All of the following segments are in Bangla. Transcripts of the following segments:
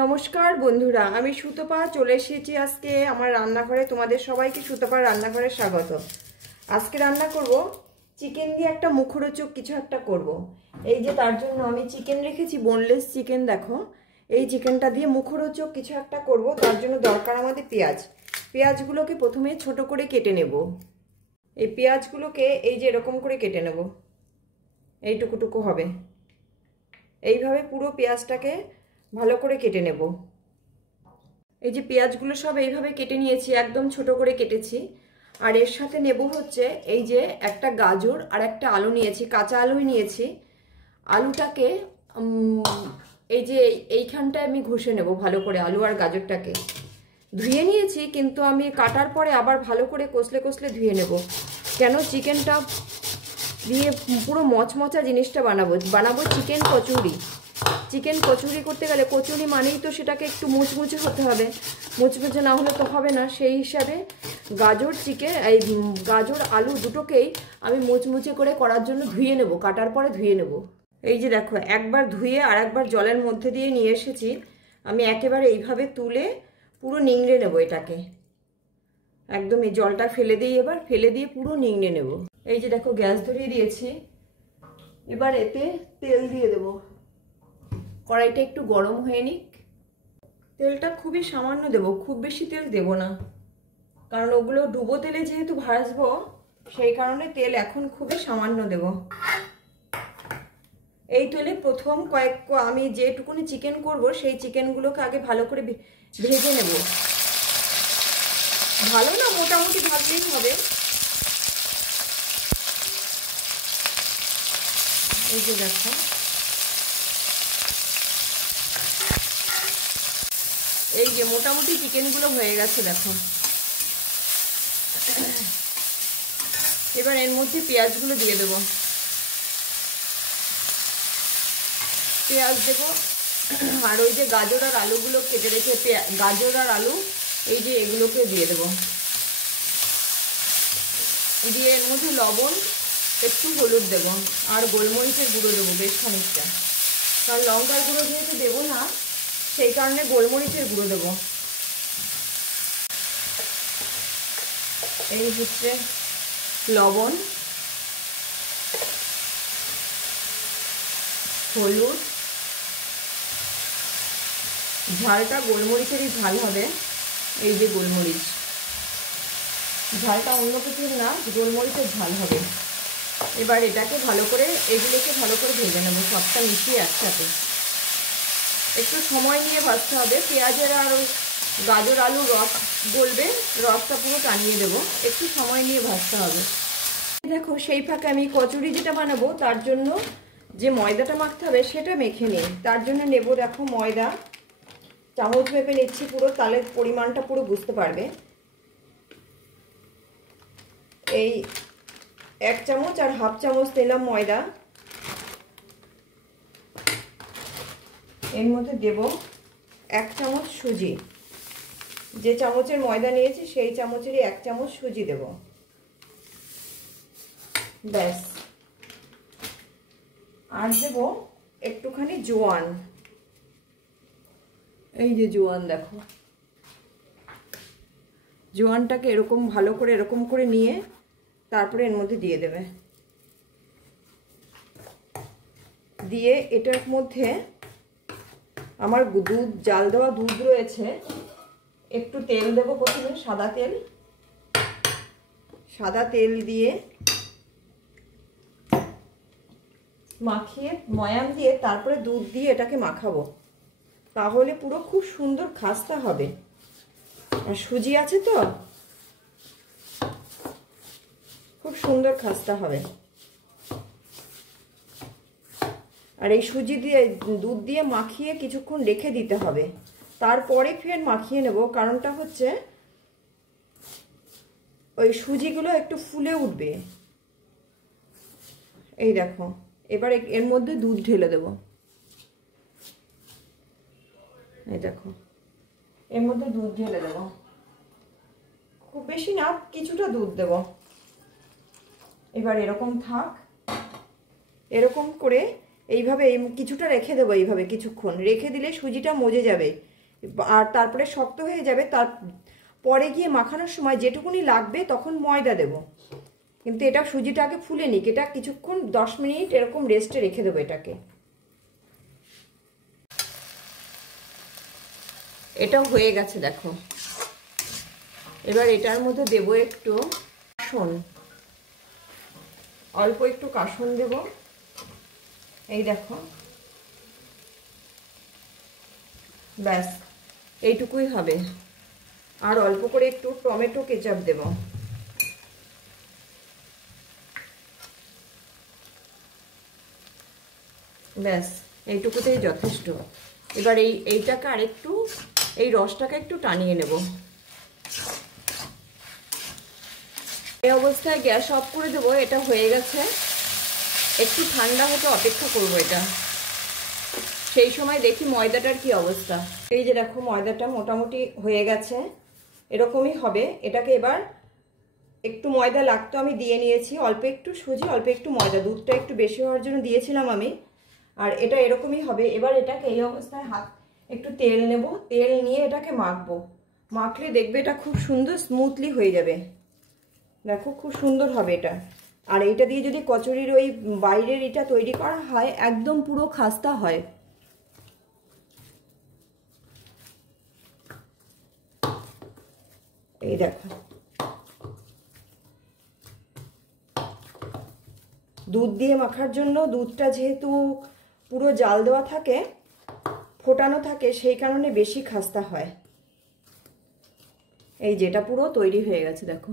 নমস্কার বন্ধুরা, আমি সুতপা চলে এসেছি আজকে আমার রান্নাঘরে। তোমাদের সবাইকে সুতপার রান্নাঘরে স্বাগত। আজকে রান্না করব চিকেন দিয়ে একটা মুখরোচক কিছু একটা করব। এই যে তার জন্য আমি চিকেন রেখেছি, বোনলেস চিকেন। দেখো, এই চিকেনটা দিয়ে মুখরোচক কিছু একটা করব। তার জন্য দরকার আমাদের পেঁয়াজ। পেঁয়াজগুলোকে প্রথমে ছোট করে কেটে নেব। এই পেঁয়াজগুলোকে এই যে এরকম করে কেটে নেব, এইটুকুটুকু হবে। এইভাবে পুরো পেঁয়াজটাকে ভালো করে কেটে নেব। এই যে পেঁয়াজগুলো সব এইভাবে কেটে নিয়েছি, একদম ছোট করে কেটেছি। আর এর সাথে নেব হচ্ছে এই যে একটা গাজর আর একটা আলু নিয়েছি, কাঁচা আলুই নিয়েছি। আলুটাকে এই যে এইখানটায় আমি ঘষে নেব ভালো করে, আলু আর গাজরটাকে ধুয়ে নিয়েছি, কিন্তু আমি কাটার পরে আবার ভালো করে কষলে কষলে ধুয়ে নেব। কেন, চিকেনটা দিয়ে পুরো মচমচা জিনিসটা বানাবো চিকেন কচুরি। চিকেন কচুরি করতে গেলে কচুরি মানেই তো সেটাকে একটু মুচমুচে হতে হবে, মুচমুচে না হলে তো হবে না। সেই হিসাবে গাজর আলু দুটোকেই আমি মুচমুচে করে করার জন্য ধুয়ে নেব, কাটার পরে ধুয়ে নেব। এই যে দেখো, একবার ধুয়ে আর একবার জলের মধ্যে দিয়ে নিয়ে এসেছি। আমি একেবারে এইভাবে তুলে পুরো নিংড়ে নেব এটাকে, একদম এই জলটা ফেলে দিই, এবার ফেলে দিয়ে পুরো নিংড়ে নেব। এই যে দেখো, গ্যাস ধরিয়ে দিয়েছি। এবার এতে তেল দিয়ে দেব। কড়াইটা একটু গরম হয়ে নিক। তেলটা খুবই সামান্য দেব, খুব বেশি তেল দেব না, কারণ ওগুলো ডুবো তেলে যেহেতু ভাজবো, সেই কারণে তেল এখন খুবই সামান্য দেব। এই তেলে প্রথম আমি যেটুকুনি চিকেন করব সেই চিকেনগুলোকে আগে ভালো করে ভেজে নেব। ভালো না, মোটামুটি ভাজলেই হবে। এই যে দেখো, এই যে মোটামুটি চিকেনগুলো হয়ে গেছে দেখো। এবার এর মধ্যে পেঁয়াজগুলো দিয়ে দেব। পেঁয়াজ দেব, আর ওই যে গাজর আর আলুগুলো কেটে রেখে, গাজর আর আলু এই যে এগুলোকে দিয়ে দেব। দিয়ে এর মধ্যে লবণ, একটু হলুদ দেব, আর গোলমরিচের গুঁড়ো দেবো বেশ খানিকটা, কারণ লঙ্কার গুঁড়ো যেহেতু দেবো না, সেই কারণে গোলমরিচের গুঁড়ো দেবো। এই হচ্ছে লবণ, হলুদ, ঝালটা গোলমরিচেরই ঝাল হবে। এই যে গোলমরিচ, ঝালটা অন্য কিছুর না, গোলমরিচের ঝাল হবে। এবার এটাকে ভালো করে, এগুলোকে ভালো করে ভেজে নেবো, সবটা মিশিয়ে একসাথে। একটু সময় নিয়ে ভাজতে হবে। পেঁয়াজের আর গাজর আলু রস গলবে, রসটা পুরো টানিয়ে দেবো, একটু সময় নিয়ে ভাজতে হবে। দেখো, সেই ফাঁকে আমি কচুরি যেটা বানাবো তার জন্য যে ময়দাটা মাখতে হবে সেটা মেখে নিই। তার জন্য নেব দেখো ময়দা, চামচ মেপে নিচ্ছি পুরো, তাহলে পরিমাণটা পুরো বুঝতে পারবে। এই 1 চামচ আর হাফ চামচ নিলাম ময়দা। এর মধ্যে দেব 1 চামচ সুজি। যে চামচের ময়দা নিয়েছি সেই চামচেরই 1 চামচ সুজি দেব, ব্যাস। আর দেব একটুখানি জোয়ান। এই যে জোয়ান দেখো, জোয়ানটাকে এরকম ভালো করে এরকম করে নিয়ে তারপরে এর মধ্যে দিয়ে দেবে। দিয়ে এটার মধ্যে আমার দুধ, জাল দেওয়া দুধ রয়েছে, একটু তেল দেবো প্রথমে, সাদা তেল দিয়ে মাখিয়ে ময়াম দিয়ে তারপরে দুধ দিয়ে এটাকে মাখাবো, তাহলে পুরো খুব সুন্দর খাস্তা হবে। আর সুজি আছে তো, খুব সুন্দর খাস্তা হবে। আর এই সুজি দিয়ে দুধ দিয়ে মাখিয়ে কিছুক্ষণ রেখে দিতে হবে, তারপরে ফের মাখিয়ে নেব। কারণটা হচ্ছে ওই সুজিগুলো একটু ফুলে উঠবে। এই দেখো, এবার এর মধ্যে দুধ ঢেলে দেব। এই দেখো, এর মধ্যে দুধ ঢেলে দেব, খুব বেশি না, কিছুটা দুধ দেব। এবার এরকম থাক, এরকম করে এইভাবে কিছুটা রেখে দেবো, এইভাবে কিছুক্ষণ রেখে দিলে সুজিটা মজে যাবে আর তারপরে শক্ত হয়ে যাবে। তারপরে গিয়ে মাখানোর সময় যেটুকুনি লাগবে তখন ময়দা দেব। কিন্তু এটা সুজিটা আগে ফুলে নিক, এটা কিছুক্ষণ 10 মিনিট এরকম রেস্টে রেখে দেবো এটাকে। এটাও হয়ে গেছে দেখো। এবার এটার মধ্যে দেবো একটু কাসন, অল্প একটু কাসন দেব। এই দেখো, ব্যাস এইটুকুই হবে। আর অল্প করে একটু টমেটো কেচাপ দেব। ব্যাস এইটুকুতেই যথেষ্ট। এবার এইটাকে আর একটু, এই রসটাকে একটু টানিয়ে নেব। এই অবস্থায় গ্যাস অফ করে দেবো। এটা হয়ে গেছে, একটু ঠান্ডা হতে অপেক্ষা করব এটা। সেই সময় দেখি ময়দাটার কি অবস্থা। এই যে দেখো ময়দাটা মোটামুটি হয়ে গেছে, এরকমই হবে। এটাকে এবার একটু ময়দা লাগতো, আমি দিয়ে নিয়েছি। অল্প একটু সুজি, অল্প একটু ময়দা, দুধটা একটু বেশি হওয়ার জন্য দিয়েছিলাম আমি। আর এটা এরকমই হবে। এবার এটাকে এই অবস্থায় একটু তেল নেব, তেল নিয়ে এটাকে মাখবো। মাখলে দেখবে এটা খুব সুন্দর স্মুথলি হয়ে যাবে। দেখো খুব সুন্দর হবে এটা। আর এইটা দিয়ে যদি কচুরির ওই বাইরের এটা তৈরি করা হয়, একদম পুরো খাস্তা হয়। এই দেখো, দুধ দিয়ে মাখার জন্য দুধটা যেহেতু পুরো জাল দেওয়া থাকে, ফোটানো থাকে, সেই কারণে বেশি খাস্তা হয়। এই যেটা পুরো তৈরি হয়ে গেছে দেখো,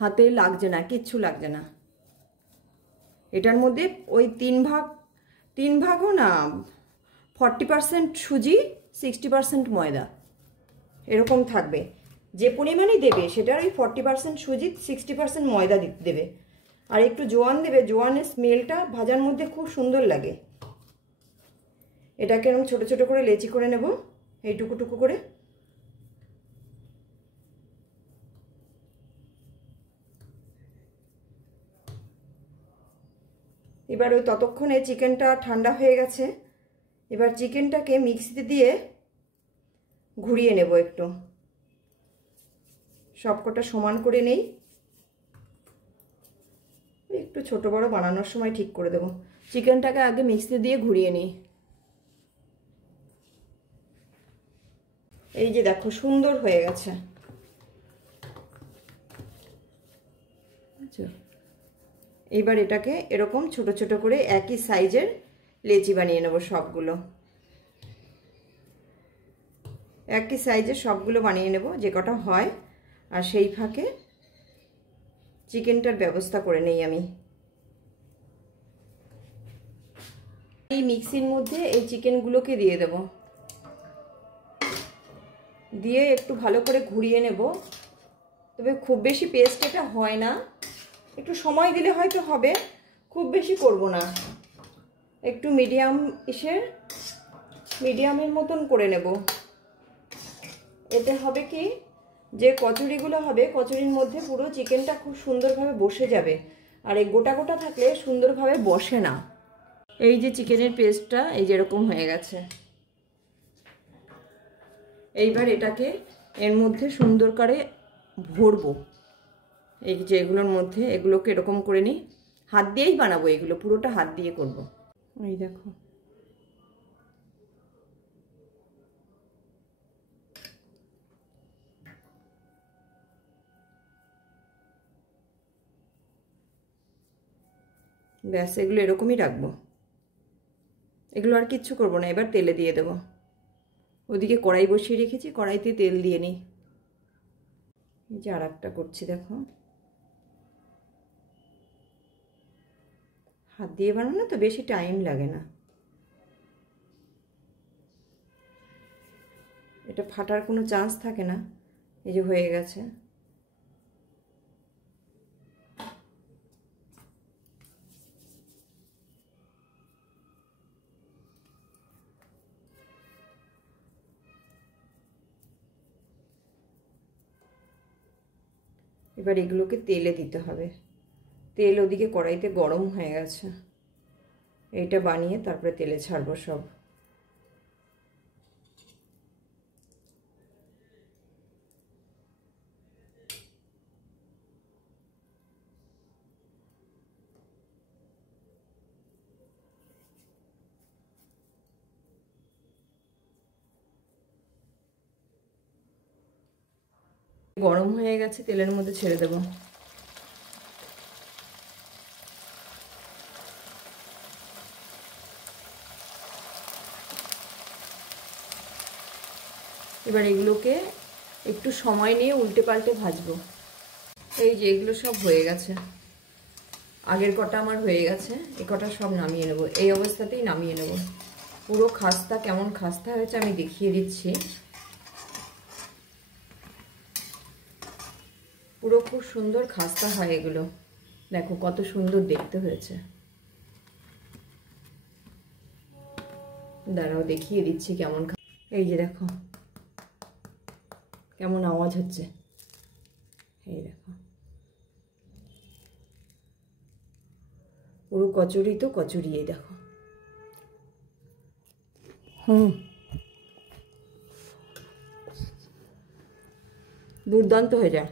হাতে লাগছে না, কিচ্ছু লাগছে না। এটার মধ্যে ওই তিন ভাগও না, 40% সুজি, 60% ময়দা, এরকম থাকবে। যে পরিমাণে দেবে সেটার ওই 40% সুজি, 60% ময়দা দেবে। আর একটু জোয়ান দেবে, জোয়ানের স্মেলটা ভাজার মধ্যে খুব সুন্দর লাগে। এটাকে এরকম ছোটো ছোটো করে লেচি করে নেব, এইটুকু টুকু করে। এবার ওই ততক্ষণে চিকেনটা ঠান্ডা হয়ে গেছে। এবার চিকেনটাকে মিক্সিতে দিয়ে ঘুরিয়ে নেব একটু, সবকটা সমান করে নেই। একটু ছোট বড় বানানোর সময় ঠিক করে দেব। চিকেনটাকে আগে মিক্সিতে দিয়ে ঘুরিয়ে নিই। এই যে দেখো সুন্দর হয়ে গেছে। এবার এটাকে এরকম ছোট ছোট করে একই সাইজের লেচি বানিয়ে নেব সবগুলো। একই সাইজের সবগুলো বানিয়ে নেব যে কটা হয়। আর সেই ফাঁকে চিকেনটার ব্যবস্থা করে নেই আমি। এই মিক্সির মধ্যে এই চিকেনগুলোকে দিয়ে দেব, দিয়ে একটু ভালো করে ঘুরিয়ে নেব। তবে খুব বেশি পেস্ট এটা হয় না, একটু সময় দিলে হয়তো হবে, খুব বেশি করব না। একটু মিডিয়ামের মতন করে নেব। এতে হবে কি, যে কচুরিগুলো হবে কচুরির মধ্যে পুরো চিকেনটা খুব সুন্দরভাবে বসে যাবে। আর এই গোটা গোটা থাকলে সুন্দরভাবে বসে না। এই যে চিকেনের পেস্টটা এই যেরকম হয়ে গেছে। এইবার এটাকে এর মধ্যে সুন্দর করে ভরবো। এই যে এগুলোর মধ্যে এগুলোকে এরকম করে নিই। হাত দিয়েই বানাবো, এগুলো পুরোটা হাত দিয়ে করব। এই দেখো, ব্যাস এগুলো এরকমই রাখবো। এগুলো আর কিচ্ছু করবো না। এবার তেলে দিয়ে দেবো। ওদিকে কড়াই বসিয়ে রেখেছি, কড়াইতে তেল দিয়ে নিই। এই যে আর একটা করছি দেখো, হাত দিয়ে বানানো তো বেশি টাইম লাগে না। এটা ফাটার কোনো চান্স থাকে না। এই যে হয়ে গেছে। এবার এগুলোকে তেলে দিতে হবে। তেল ওদিকে কড়াইতে গরম হয়ে গেছে। এইটা বানিয়ে তারপরে তেলে ছাড়বো সব। গরম হয়ে গেছে, তেলের মধ্যে ছেড়ে দেব। এবার এগুলোকে একটু সময় নিয়ে উল্টে পাল্টে ভাজবো। এই যে এগুলো সব হয়ে গেছে, আগের কটা আমার হয়ে গেছে, এই কটা সব নামিয়ে নেব। এই অবস্থাতেই নামিয়ে নেব। পুরো খাস্তা, কেমন খাস্তা হয়েছে আমি দেখিয়ে দিচ্ছি। পুরো খুব সুন্দর খাস্তা হয় এগুলো, দেখো কত সুন্দর দেখতে হয়েছে। দাঁড়াও দেখিয়ে দিচ্ছি কেমন। এই যে দেখো কেমন আওয়াজ হচ্ছে, এই দেখো পুরো কচুরি তো কচুরি, এই দেখো। দুর্দান্ত হয়ে যায়।